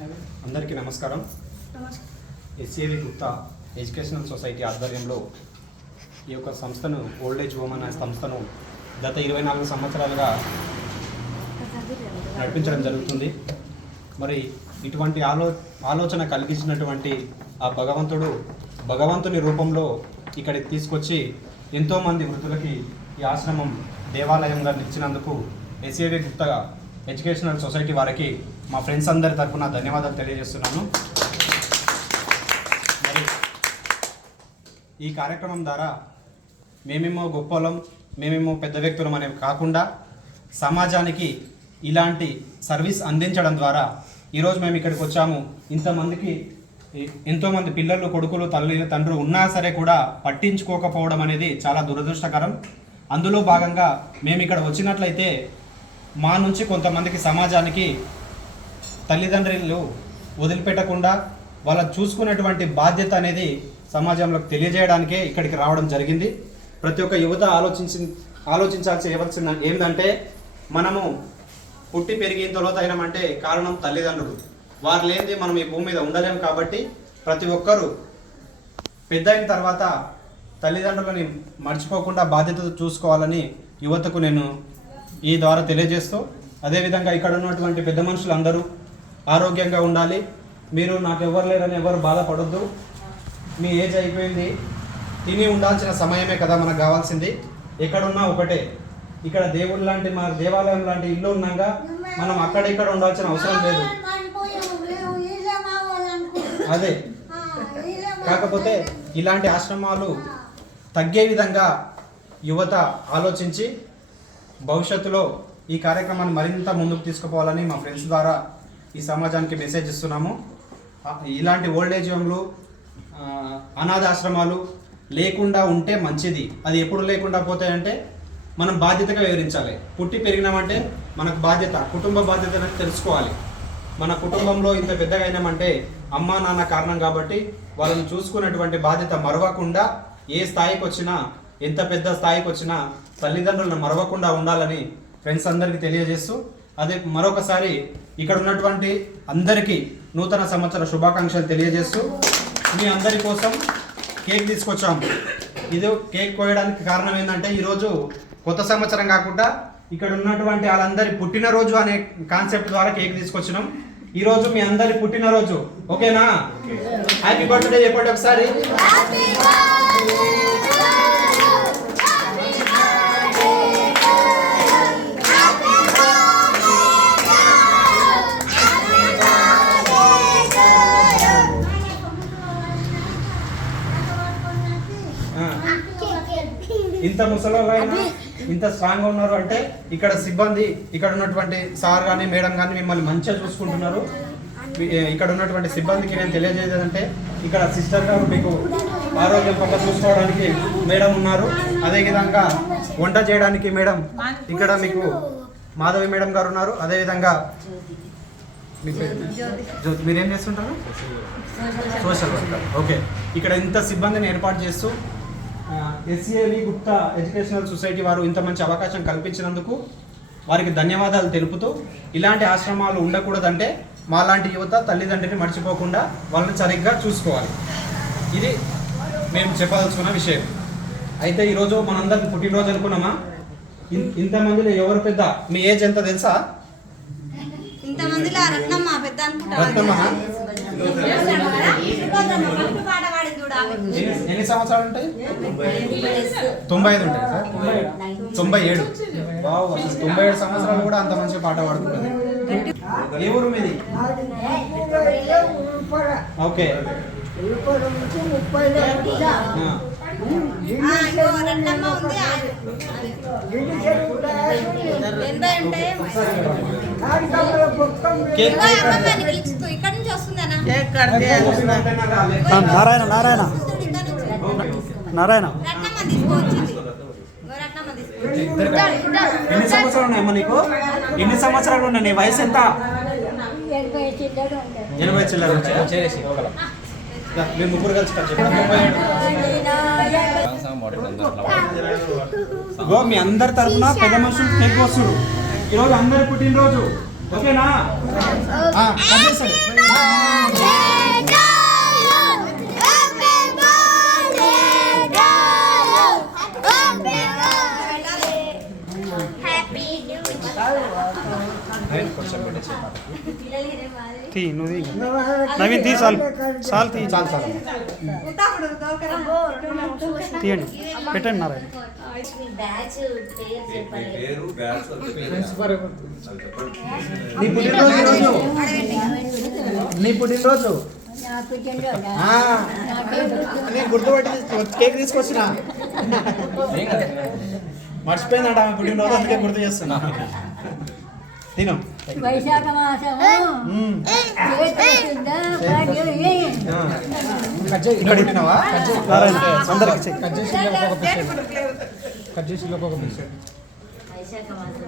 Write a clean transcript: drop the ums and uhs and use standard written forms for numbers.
అందరికీ నమస్కారం. SAV Gupta educational society ఆధ్వర్యంలో ఈ యొక్క సంస్థను ఓల్డ్ ఏజ్ హోమ్ అనే సంస్థను గత 24 సంవత్సరాలుగా నడిపించడం జరుగుతుంది. మరి ఇటువంటి ఆలోచన కలిగించినటువంటి ఆ భగవంతుని రూపంలో ఇక్కడికి తీసుకొచ్చి ఎంతోమంది వృద్ధులకి ఈ ఆశ్రమం దేవాలయంగా నిలిచినందుకు ఎస్ఏవి గుప్తా ఎడ్యుకేషనల్ సొసైటీ వారికి మా ఫ్రెండ్స్ అందరి తరఫున ధన్యవాదాలు తెలియజేస్తున్నాను. మరి ఈ కార్యక్రమం ద్వారా మేమేమో గొప్పలం, మేమేమో పెద్ద వ్యక్తులం అనేవి కాకుండా సమాజానికి ఇలాంటి సర్వీస్ అందించడం ద్వారా ఈరోజు మేము ఇక్కడికి వచ్చాము. ఇంతమందికి ఎంతోమంది పిల్లలు, కొడుకులు, తండ్రులు ఉన్నా సరే కూడా పట్టించుకోకపోవడం అనేది చాలా దురదృష్టకరం. అందులో భాగంగా మేము ఇక్కడ వచ్చినట్లయితే మా నుంచి కొంతమందికి సమాజానికి తల్లిదండ్రులు వదిలిపెట్టకుండా వాళ్ళని చూసుకునేటువంటి బాధ్యత అనేది సమాజంలోకి తెలియజేయడానికే ఇక్కడికి రావడం జరిగింది. ప్రతి ఒక్క యువత ఆలోచించాల్సిన ఏంటంటే, మనము పుట్టి పెరిగి ఇంత లోతైనామంటే కారణం తల్లిదండ్రులు. వారు లేనిది మనం ఈ భూమి మీద ఉండలేము. కాబట్టి ప్రతి ఒక్కరూ పెద్ద అయిన తర్వాత తల్లిదండ్రులని మర్చిపోకుండా బాధ్యత చూసుకోవాలని యువతకు నేను ఈ ద్వారా తెలియజేస్తూ, అదేవిధంగా ఇక్కడ ఉన్నటువంటి పెద్ద మనుషులు అందరూ ఆరోగ్యంగా ఉండాలి. మీరు నాకు ఎవరు లేరని ఎవరు బాధపడొద్దు. మీ ఏజ్ అయిపోయింది, తిని ఉండాల్సిన సమయమే కదా మనకు కావాల్సింది. ఎక్కడున్నా ఒకటే. ఇక్కడ దేవుడు లాంటి మన దేవాలయం లాంటి ఇల్లు ఉన్నాగా మనం అక్కడ ఇక్కడ ఉండాల్సిన అవసరం లేదు. అదే కాకపోతే ఇలాంటి ఆశ్రమాలు తగ్గే విధంగా యువత ఆలోచించి భవిష్యత్తులో ఈ కార్యక్రమాన్ని మరింత ముందుకు తీసుకుపోవాలని మా ఫ్రెండ్స్ ద్వారా ఈ సమాజానికి మెసేజ్ ఇస్తున్నాము. ఇలాంటి ఓల్డ్ ఏజ్ హోమ్లు, అనాథాశ్రమాలు లేకుండా ఉంటే మంచిది. అది ఎప్పుడు లేకుండా పోతాయంటే మనం బాధ్యతగా వివరించాలి. పుట్టి పెరిగినామంటే మనకు బాధ్యత, కుటుంబ బాధ్యత అనేది తెలుసుకోవాలి. మన కుటుంబంలో ఇంత పెద్దగా అయినామంటే అమ్మా నాన్న కారణం కాబట్టి వాళ్ళని చూసుకున్నటువంటి బాధ్యత మరవకుండా, ఏ స్థాయికి వచ్చినా, ఎంత పెద్ద స్థాయికి వచ్చినా తల్లిదండ్రులను మరవకుండా ఉండాలని ఫ్రెండ్స్ అందరికీ తెలియజేస్తూ, అదే మరొకసారి ఇక్కడ ఉన్నటువంటి అందరికీ నూతన సంవత్సర శుభాకాంక్షలు తెలియజేస్తూ, మీ అందరి కోసం కేక్ తీసుకొచ్చాము. ఇది కేక్ కోయడానికి కారణం ఏంటంటే, ఈరోజు కొత్త సంవత్సరం కాకుండా ఇక్కడ ఉన్నటువంటి వాళ్ళందరి పుట్టినరోజు అనే కాన్సెప్ట్ ద్వారా కేక్ తీసుకొచ్చినాం. ఈరోజు మీ అందరి పుట్టినరోజు, ఓకేనా? హ్యాపీ బర్త్డే చెప్పండి ఒకసారి. ఇంత ముసలోళ్ళైనా ఇంత స్ట్రాంగ్గా ఉన్నారు అంటే ఇక్కడ సిబ్బంది, ఇక్కడ ఉన్నటువంటి సార్ కానీ మేడం కానీ మిమ్మల్ని మంచిగా చూసుకుంటున్నారు. ఇక్కడ ఉన్నటువంటి సిబ్బందికి నేను తెలియజేయదంటే, ఇక్కడ సిస్టర్ గారు మీకు ఆరోగ్యం పట్ల చూసుకోవడానికి మేడం ఉన్నారు. అదేవిధంగా వంట చేయడానికి మేడం ఇక్కడ మీకు మాధవి మేడం గారు ఉన్నారు. అదేవిధంగా మీరేం చేస్తుంటారు? Social worker. ఓకే. ఇక్కడ ఇంత సిబ్బందిని ఏర్పాటు చేస్తూ ఎస్ఏవి గుప్తా ఎడ్యుకేషనల్ సొసైటీ వారు ఇంత మంచి అవకాశం కల్పించినందుకు వారికి ధన్యవాదాలు తెలుపుతూ, ఇలాంటి ఆశ్రమాలు ఉండకూడదంటే మాలాంటి యువత తల్లిదండ్రిని మర్చిపోకుండా వాళ్ళని సరిగ్గా చూసుకోవాలి. ఇది మేము చెప్పదలుచుకున్న విషయం. అయితే ఈరోజు మనందరికి పుట్టినరోజు అనుకున్నామా? ఇంతమందిలో ఎవరు పెద్ద? మీ ఏజ్ ఎంత తెలుసా? రత్నమ్మ ఎన్ని సంవత్సరాలు ఉంటాయి? 95 ఉంటాయి సార్. 97. బావు, 97 సంవత్సరాలు కూడా అంత మంచి పాట పాడుతున్నది. ఏ ఊరు మీది? ఓకే. నారాయణ నారాయణ నారాయణ ఎన్ని సంవత్సరాలు ఉన్నాయమ్మా నీకు? ఎన్ని సంవత్సరాలు ఉన్నాయి? నీ వయసు ఎంత? 80 చిల్లర వచ్చేసి మీరు ముగ్గురు కలిసి మీ అందరి తరఫున పెద్ద మనుషులు కేక్ వస్తున్నారు. ఈరోజు అందరి పుట్టినరోజు, ఓకేనా? తీ నువ్వు తీ. నవీన్ తీ చాలు చాలు తీ చాలు చాలు తీయండి పెట్టండి నారాయణ. నీ పుట్టినరోజు ఈరోజు. నీ పుట్టినరోజు నేను గుర్తుపట్టి కేక్ తీసుకొచ్చిన మర్చిపోయిందంట ఆమె పుట్టినరోజు, అందుకే గుర్తు చేస్తున్నా. తిను. వైశాఖ మాసము ఇక్కడ పుట్టినవా? నారాయణ అందరికి చెయ్యి. వైశాఖ మాసం